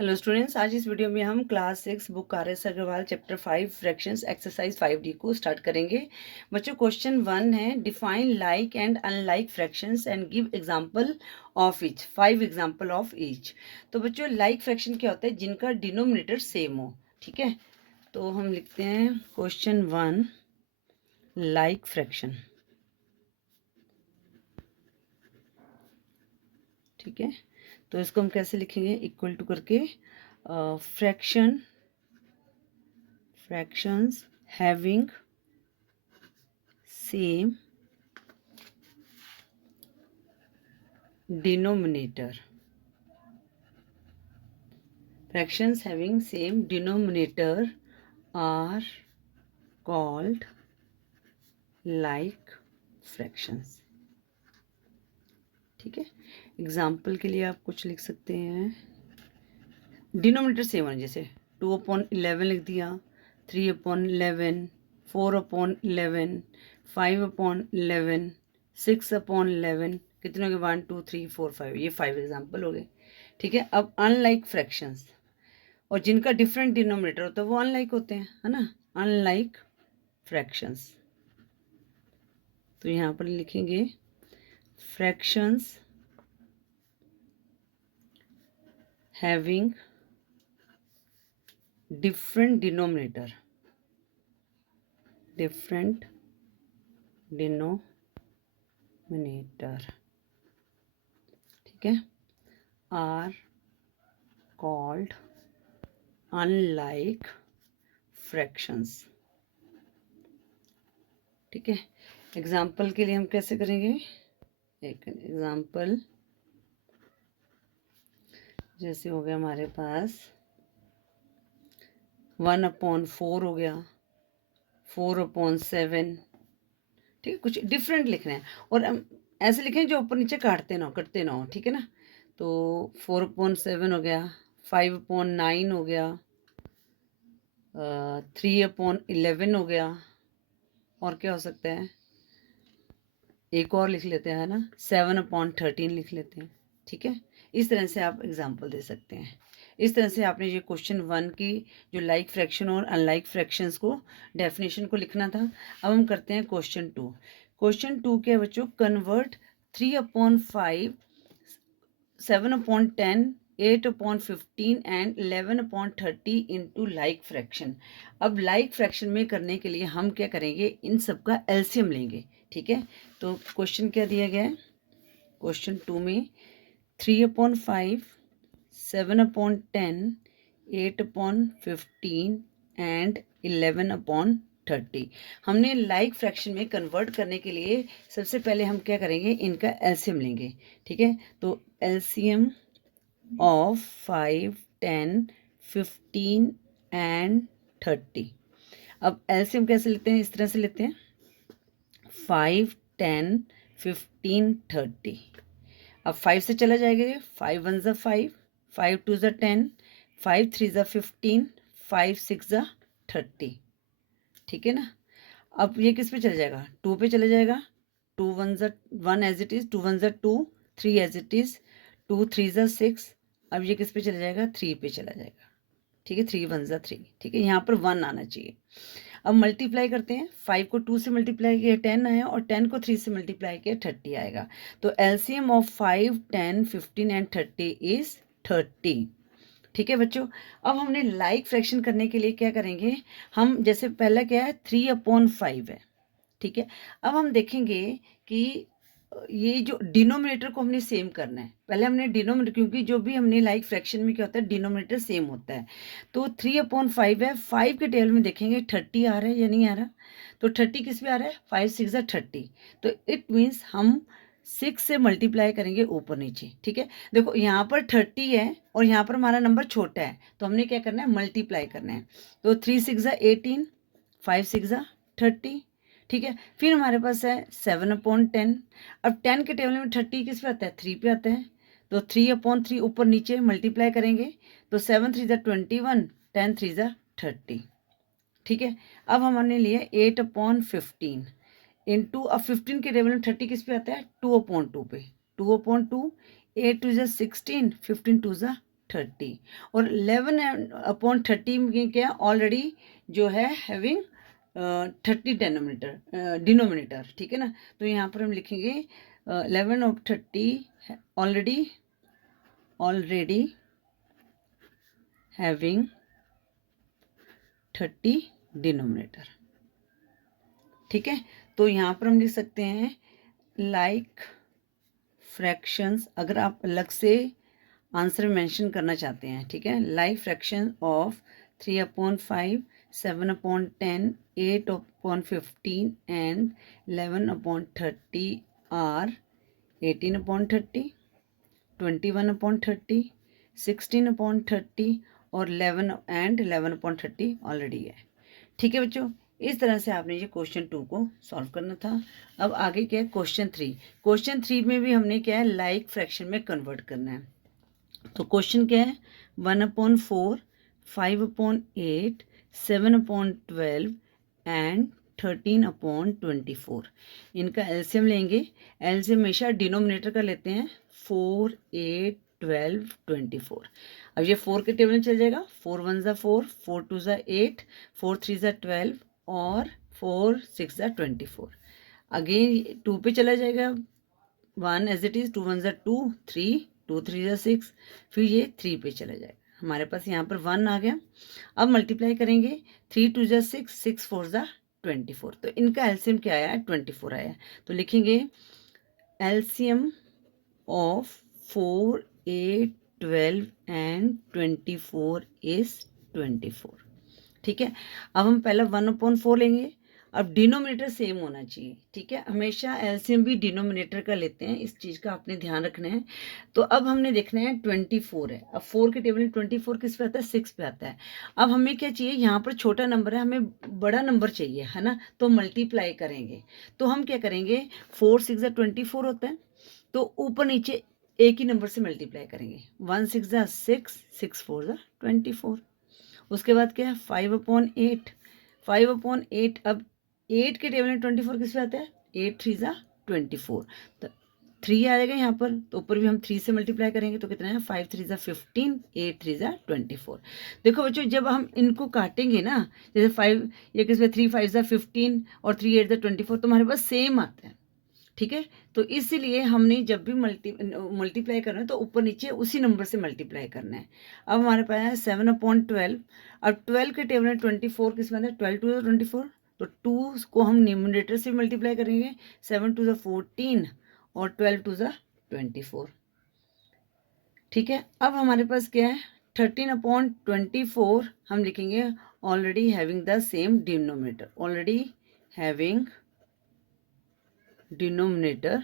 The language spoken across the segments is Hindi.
हेलो स्टूडेंट्स, आज इस वीडियो में हम class 6 book R S Agarwal chapter 5 fractions exercise 5D को स्टार्ट करेंगे। बच्चों, क्वेश्चन 1 है define like and unlike fractions and give example of each, 5 example of each. तो बच्चों, लाइक फ्रैक्शन क्या होता है? जिनका डिनोमिनेटर सेम हो। ठीक है, तो हम लिखते हैं क्वेश्चन 1 लाइक फ्रैक्शन। ठीक है, तो इसको हम कैसे लिखेंगे? इक्वल टू करके fractions having same denominator. Fractions having same denominator are called like fractions. ठीक है, एग्जाम्पल के लिए आप कुछ लिख सकते हैं। डिनोमिनेटर सेम है, जैसे 2/11 लिख दिया, 3/11, 4/11, 5/11, 6/11, कितने हो गए? 1 2 3 4 5, ये 5 एग्जाम्पल हो गए। ठीक है, अब अनलाइक फ्रैक्शंस, और जिनका डिफरेंट डिनोमिनेटर होता है वो अनलाइक होते हैं, है ना। अनलाइक फ्रैक्शंस, तो यहाँ पर लिखेंगे fractions having different denominator, different denominator, ठीक है, आर कॉल्ड अनलाइक फ्रैक्शंस। ठीक है, एग्जाम्पल के लिए हम कैसे करेंगे? एक एग्जाम्पल जैसे हो गया हमारे पास 1/4 हो गया, 4/7। ठीक है, कुछ डिफरेंट लिखना है, और हम ऐसे लिखें जो ऊपर नीचे कटते ना हो। ठीक है ना, तो 4/7 हो गया, 5/9 हो गया, 3/11 हो गया, और क्या हो सकता है? एक और लिख लेते हैं ना, 7/13 लिख लेते हैं। ठीक है, इस तरह से आप एग्जाम्पल दे सकते हैं। इस तरह से आपने ये क्वेश्चन 1 की जो लाइक फ्रैक्शन और अनलाइक फ्रैक्शंस को डेफिनेशन को लिखना था। अब हम करते हैं क्वेश्चन 2। क्वेश्चन 2 क्या है बच्चों? Convert 3/5, 7/10, 8/15 and 11/30 into like fraction. अब लाइक फ्रैक्शन में करने के लिए हम क्या करेंगे? इन सब का एलसीएम लेंगे। ठीक है, तो क्वेश्चन क्या दिया गया है? क्वेश्चन 2 में 3/5, 7/10, 8/15 एंड 11/30 हमने लाइक फ्रैक्शन में कन्वर्ट करने के लिए सबसे पहले हम क्या करेंगे? इनका एलसीएम लेंगे। ठीक है, तो एलसीएम ऑफ 5, 10, 15 एंड 30। अब एलसीएम कैसे लेते हैं? इस तरह से लेते हैं 5, 10, 15, 30। अब 5 से चला जाएगा, 5 1 ज़ा 5, 5 2 ज़ा 10, 5 3 ज़ा 15, 5 6 ज़ा 30। ठीक है ना, अब ये किस पे चला जाएगा? 2 पे चला जाएगा, 2 1 ज़ा 1 एज इट इज़, 2 1 ज़ा 2, 3 एज इट इज़, 2 3 ज़ा 6। अब ये किस पे चला जाएगा? 3 पे चला जाएगा। ठीक है, 3 1 ज़ा 3। ठीक है, यहाँ पर 1 आना चाहिए। अब मल्टीप्लाई करते हैं, 5 को 2 से मल्टीप्लाई किया 10 आया, और 10 को 3 से मल्टीप्लाई किया 30 आएगा। तो एलसीएम ऑफ 5, 10, 15 एंड 30 इज 30। ठीक है बच्चों, अब हमने लाइक फ्रैक्शन करने के लिए क्या करेंगे? हम जैसे पहला क्या है? 3/5 है। ठीक है, अब हम देखेंगे कि ये जो डिनोमिनेटर को हमने सेम करना है। पहले हमने डिनोमिनेटर, क्योंकि जो भी हमने लाइक फ्रैक्शन में क्या होता है? डिनोमिनेटर सेम होता है। तो 3/5 है, 5 के टेबल में देखेंगे 30 आ रहा है या नहीं आ रहा? तो 30 किस पे आ रहा है? 5 6 ज़ा 30। तो इट मीन्स हम 6 से मल्टीप्लाई करेंगे ऊपर नीचे। ठीक है, देखो यहाँ पर 30 है और यहाँ पर हमारा नंबर छोटा है, तो हमने क्या करना है? मल्टीप्लाई करना है। तो 3 6 ज़ा 18, 5 6 ज़ा 30। ठीक है, फिर हमारे पास है 7/10। अब 10 के टेबल में 30 किस पे आता है? 3 पे आता है, तो 3/3 ऊपर नीचे मल्टीप्लाई करेंगे, तो 7 3 ज़ा 21, 10 3 ज़ा 30। ठीक है, अब हमने लिया 8/15 इंटू, अब 15 के टेबल में 30 किस पे आता है? 2/2 पे, 2/2, 8 2 ज़ा 16, 15 2 ज़ा 30 और 11/30 में क्या ऑलरेडी जो है हैविंग 30 डिनोमिनेटर, ठीक है ना। तो यहाँ पर हम लिखेंगे 11/30 ऑलरेडी हैविंग 30 डिनोमिनेटर, ठीक है। तो यहाँ पर हम लिख सकते हैं लाइक फ्रैक्शंस, अगर आप अलग से आंसर मेंशन करना चाहते हैं, ठीक है। Like fraction of 3/5, 7/10, 8/15 and 11/30 are 18/30, 21/30, 16/30 और 11/30 ऑलरेडी है, ठीक है बच्चों। इस तरह से आपने ये क्वेश्चन 2 को सॉल्व करना था। अब आगे क्या है क्वेश्चन 3। क्वेश्चन 3 में भी हमने क्या है लाइक फ्रैक्शन में कन्वर्ट करना है। तो क्वेश्चन क्या है 1/4, 5/8, 7/12 एंड 13/24। इनका एलसीएम लेंगे। एलसीएम हमेशा डिनोमिनेटर का लेते हैं 4, 8, 12, 24। अब ये 4 के टेबल में चल जाएगा, 4 1 ज़ा 4, 4 2 ज़ा 8, 4 3 ज़ा 12 और 4 6 ज़ा 24। अगेन 2 पे चला जाएगा 1 एज इट इज़, 2 1 ज़ा 2, 3, 2 3 ज़ा 6, फिर ये 3 पे चला जाएगा। हमारे पास यहाँ पर 1 आ गया। अब मल्टीप्लाई करेंगे 3 2 ज़ा 6, 6 4 ज़ा 24। तो इनका एलसीएम क्या आया 24 आया। तो लिखेंगे एलसीएम ऑफ 4, 8, 12 एंड 24 इज 24, ठीक है। अब हम पहला 1/4 लेंगे। अब डिनोमिनेटर सेम होना चाहिए, ठीक है। हमेशा एलसीएम भी डिनोमिनेटर का लेते हैं, इस चीज़ का आपने ध्यान रखना है। तो अब हमने देखना है 24 है। अब 4 के टेबल में 24 किस पे आता है 6 पे आता है। अब हमें क्या चाहिए, यहाँ पर छोटा नंबर है, हमें बड़ा नंबर चाहिए, है ना। तो मल्टीप्लाई करेंगे। तो हम क्या करेंगे 4 6 24 होता है, तो ऊपर नीचे एक ही नंबर से मल्टीप्लाई करेंगे। 1 6 6, 6 4 24। उसके बाद क्या है 5/8, 5/8। अब 8 के टेबल में 24 किस पे आता है 8 3 24। तो 3 आ जाएगा यहाँ पर, तो ऊपर भी हम 3 से मल्टीप्लाई करेंगे तो कितना है 5 3 15, 8 3 24। देखो बच्चों जब हम इनको काटेंगे ना, जैसे 5 ये किस पे 3 5 15 और 3 8 24, तो हमारे पास सेम आता है, ठीक है। तो इसीलिए हमने जब भी मल्टीप्लाई करना है तो ऊपर नीचे उसी नंबर से मल्टीप्लाई करना है। अब हमारे पास है 7/12। अब 12 के टेबल में 24 किस में आता है 12 2 24। तो 2 को हम न्यूमरेटर से मल्टीप्लाई करेंगे, 7 2 14 और 12 2 24, ठीक है। अब हमारे पास क्या है 13/24 हम लिखेंगे already having the same denominator, already having denominator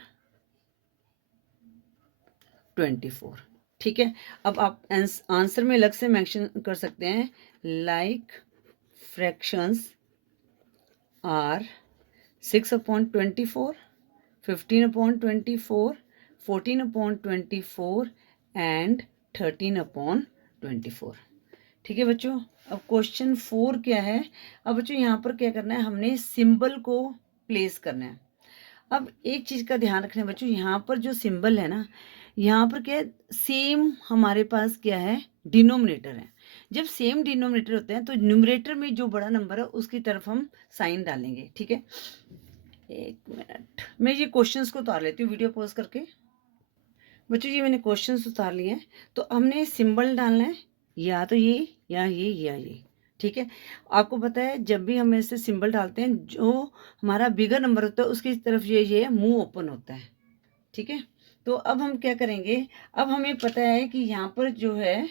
24, ठीक है। अब आप आंसर में अलग से मेंशन कर सकते हैं लाइक फ्रैक्शंस आर 6/24, 15/24, 14/24 एंड 13/24, ठीक है बच्चों। अब क्वेश्चन 4 क्या है। अब बच्चों यहाँ पर क्या करना है, हमने सिंबल को प्लेस करना है। अब एक चीज़ का ध्यान रखना है बच्चों, यहाँ पर जो सिंबल है ना, यहाँ पर क्या है सेम हमारे पास क्या है डिनोमिनेटर है। जब सेम डिनोमिनेटर होते हैं तो न्यूमरेटर में जो बड़ा नंबर है उसकी तरफ हम साइन डालेंगे, ठीक है। एक मिनट मैं ये क्वेश्चंस को उतार लेती हूँ वीडियो पॉज करके। बच्चों जी मैंने क्वेश्चंस उतार लिए हैं, तो हमने सिंबल डालना है या तो ये या ये, ठीक है। आपको पता है जब भी हम ऐसे सिंबल डालते हैं जो हमारा बिगर नंबर होता है उसकी तरफ ये मुंह ओपन होता है, ठीक है। तो अब हम क्या करेंगे, अब हमें पता है कि यहाँ पर जो है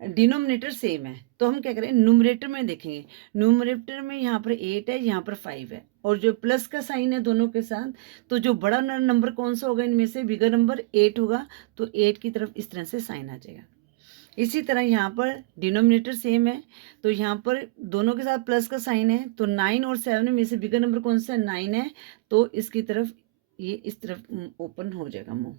डिनोमिनेटर सेम है, तो हम क्या करें न्यूमरेटर में देखेंगे। न्यूमरेटर में यहाँ पर 8 है, यहाँ पर 5 है, और जो प्लस का साइन है दोनों के साथ, तो जो बड़ा नंबर कौन सा होगा इनमें से, बिगर नंबर 8 होगा, तो 8 की तरफ इस तरह से साइन आ जाएगा। इसी तरह यहाँ पर डिनोमिनेटर सेम है, तो यहाँ पर दोनों के साथ प्लस का साइन है, तो 9 और 7 में से बिगर नंबर कौन सा 9 है, तो इसकी तरफ ये इस तरफ ओपन हो जाएगा मुंह,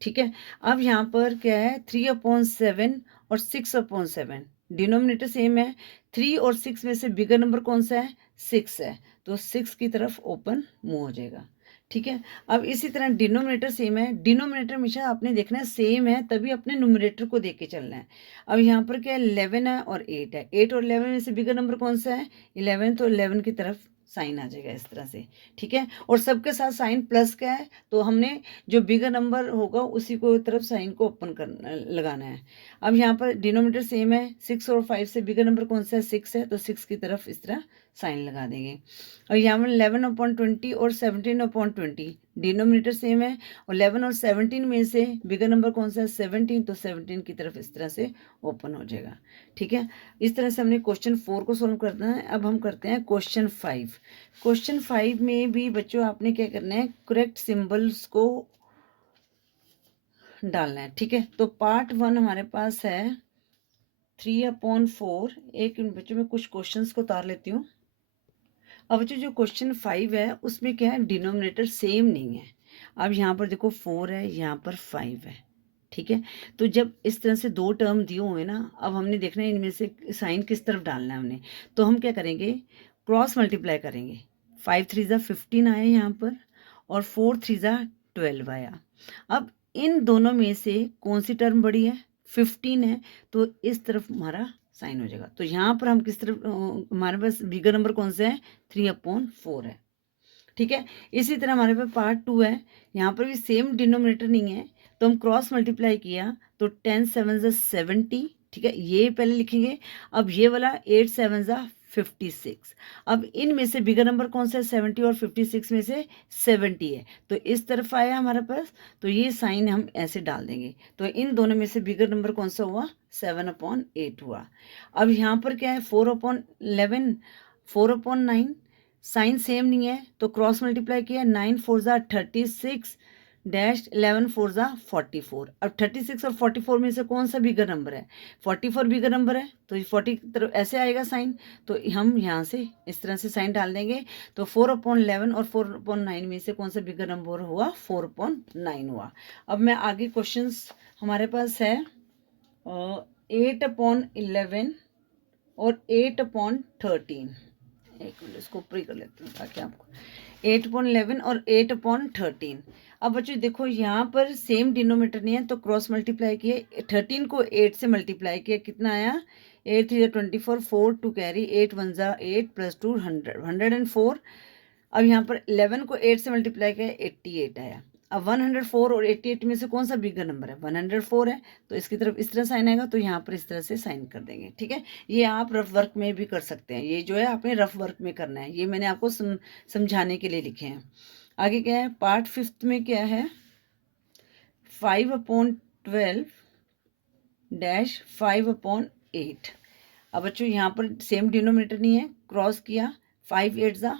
ठीक है। अब यहाँ पर क्या है 3/7 और 6/7, डिनोमिनेटर सेम है। 3 और 6 में से बिगर नंबर कौन सा है 6 है, तो 6 की तरफ ओपन मुंह हो जाएगा, ठीक है। अब इसी तरह डिनोमिनेटर सेम है, डिनोमिनेटर हमेशा आपने देखना है सेम है तभी अपने न्यूमरेटर को देख के चलना है। अब यहाँ पर क्या है 11 है और 8 है, 8 और 11 में से बिगर नंबर कौन सा है 11, तो 11 की तरफ साइन आ जाएगा इस तरह से। ठीक है, और सबके साथ साइन प्लस का है तो हमने जो बिगर नंबर होगा उसी को तरफ साइन को ओपन करना लगाना है। अब यहाँ पर डिनोमिनेटर सेम है, 6 और 5 से बिगर नंबर कौन सा है 6 है, तो 6 की तरफ इस तरह साइन लगा देंगे। और यहाँ पर 11/20 और 17/20 डिनोमिनेटर सेम है, और 11 और 17 में से बिगर नंबर कौन सा है 17, तो 17 की तरफ इस तरह से ओपन हो जाएगा। ठीक है, इस तरह से हमने क्वेश्चन 4 को सोल्व करना है। अब हम करते हैं क्वेश्चन 5। क्वेश्चन 5 में भी बच्चों आपने क्या करना है, करेक्ट सिंबल्स को डालना है। ठीक है, तो पार्ट 1 हमारे पास है 3/4। एक मिनट बच्चों मैं कुछ क्वेश्चंस को उतार लेती हूँ। अब बच्चों जो क्वेश्चन 5 है उसमें क्या है डिनोमिनेटर सेम नहीं है। अब यहाँ पर देखो 4 है, यहाँ पर 5 है। ठीक है, तो जब इस तरह से दो टर्म दिए हुए ना, अब हमने देखना है इनमें से साइन किस तरफ डालना है हमने। तो हम क्या करेंगे, क्रॉस मल्टीप्लाई करेंगे। 5 3 ज़ा 15 आया यहाँ पर, और 4 3 ज़ा 12 आया। अब इन दोनों में से कौन सी टर्म बड़ी है 15 है, तो इस तरफ हमारा साइन हो जाएगा। तो यहाँ पर हम किस तरफ हमारे पास बिगर नंबर कौन सा है 3/4 है। ठीक है, इसी तरह हमारे पास पार्ट 2 है, यहाँ पर भी सेम डिनोमिनेटर नहीं है, तो हम क्रॉस मल्टीप्लाई किया तो 10 7 ज़ा 70। ठीक है, ये पहले लिखेंगे। अब ये वाला 8 7 ज़ा 56। अब इनमें से बिगर नंबर कौन सा है 70, और 56 में से 70 है, तो इस तरफ आया हमारे पास, तो ये साइन हम ऐसे डाल देंगे। तो इन दोनों में से बिगर नंबर कौन सा हुआ 7/8 हुआ। अब यहाँ पर क्या है 4/11, 4/9, साइन सेम नहीं है तो क्रॉस मल्टीप्लाई किया, 9 4 ज़ा 36 डैश 11 4 ज़ा 44। अब 36 और 44 में से कौन सा बिगर नंबर है 44 बिगर नंबर है, तो 40 की तरफ ऐसे आएगा साइन, तो हम यहाँ से इस तरह से साइन डाल देंगे। तो 4/11 और 4/9 में से कौन सा बिगर नंबर हुआ 4/9 हुआ। अब मैं आगे क्वेश्चंस हमारे पास है 8/11 और 8/13। एक मिनट इसको ऊपर ही कर लेती हूँ ताकि आपको 8/11 और 8/13। अब बच्चों देखो यहाँ पर सेम डिनोमीटर नहीं है तो क्रॉस मल्टीप्लाई किए, 13 को 8 से मल्टीप्लाई किया, कितना आया 8 3 24, 4 2 कैरी, 8 1 8 प्लस 2 100, 104। अब यहाँ पर 11 को 8 से मल्टीप्लाई किया 88 आया। अब 104 और 88 में से कौन सा बिगर नंबर है 104 है, तो इसकी तरफ इस तरह साइन आएगा, तो यहाँ पर इस तरह से साइन कर देंगे। ठीक है, ये आप रफ वर्क में भी कर सकते हैं, ये जो है आपने रफ वर्क में करना है, ये मैंने आपको समझाने के लिए लिखे हैं। आगे क्या है पार्ट 5 में क्या है 5/12 डैश 5/8। अब बच्चों यहाँ पर सेम डिनोमिनेटर नहीं है, क्रॉस किया 5 8 ज़ा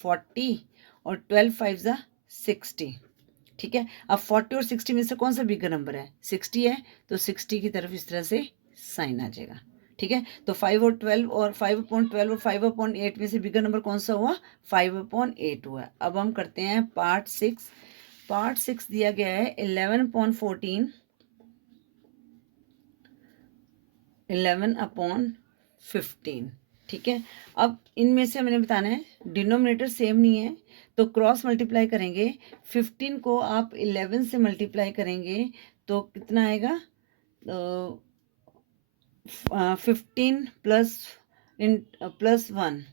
40 और 12 5 ज़ा 60। ठीक है, अब 40 और 60 में से कौन सा बिगर नंबर है 60 है, तो 60 की तरफ इस तरह से साइन आ जाएगा। ठीक है, तो 5 और 12 और 5/12 और 5/8 में से बिगर नंबर कौन सा हुआ 5/8 हुआ। अब हम करते हैं पार्ट 6। पार्ट 6 दिया गया है 11/14, 11/15। ठीक है, अब इनमें से मैंने बताना है डिनोमिनेटर सेम नहीं है तो क्रॉस मल्टीप्लाई करेंगे। 15 को आप 11 से मल्टीप्लाई करेंगे तो कितना आएगा 15 प्लस 1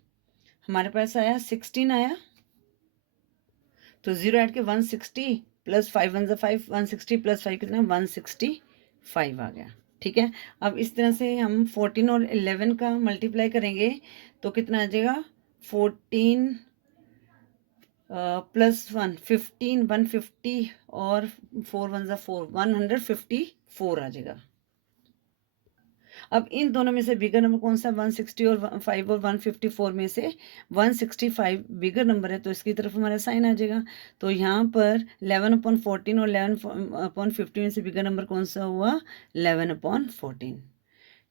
हमारे पास आया 16 आया, तो 0 ऐड के 160 प्लस 5 1 5, 160 प्लस 5 कितना 165 आ गया। ठीक है, अब इस तरह से हम 14 और 11 का मल्टीप्लाई करेंगे तो कितना आ जाएगा 14 प्लस 1 15 150 और 4 1 4 154 आ जाएगा। अब इन दोनों में से बिगर नंबर कौन सा 160 और 5 और 154 में से 165 बिगर नंबर है, तो इसकी तरफ हमारा साइन आ जाएगा। तो यहाँ पर 11/14 और 11/15 में से बिगर नंबर कौन सा हुआ 11/14।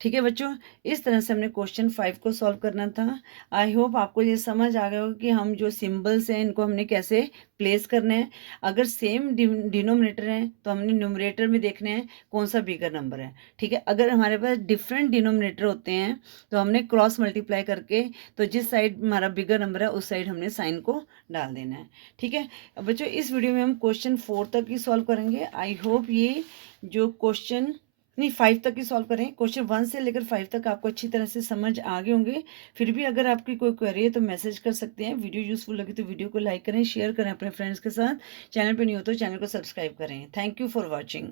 ठीक है बच्चों, इस तरह से हमने क्वेश्चन 5 को सॉल्व करना था। आई होप आपको ये समझ आ गया होगा कि हम जो सिंबल्स हैं इनको हमने कैसे प्लेस करने हैं। अगर सेम डिनोमिनेटर हैं तो हमने न्यूमरेटर में देखने हैं कौन सा बिगर नंबर है। ठीक है, अगर हमारे पास डिफरेंट डिनोमिनेटर होते हैं तो हमने क्रॉस मल्टीप्लाई करके, तो जिस साइड हमारा बिगर नंबर है उस साइड हमने साइन को डाल देना है। ठीक है, अब बच्चों इस वीडियो में हम क्वेश्चन 4 तक ही सॉल्व करेंगे। आई होप ये जो क्वेश्चन नहीं 5 तक ही सॉल्व करें, क्वेश्चन 1 से लेकर 5 तक आपको अच्छी तरह से समझ आ गए होंगे। फिर भी अगर आपकी कोई क्वेरी है तो मैसेज कर सकते हैं। वीडियो यूजफुल लगे तो वीडियो को लाइक करें, शेयर करें अपने फ्रेंड्स के साथ। चैनल पर नहीं हो तो चैनल को सब्सक्राइब करें। Thank you for watching.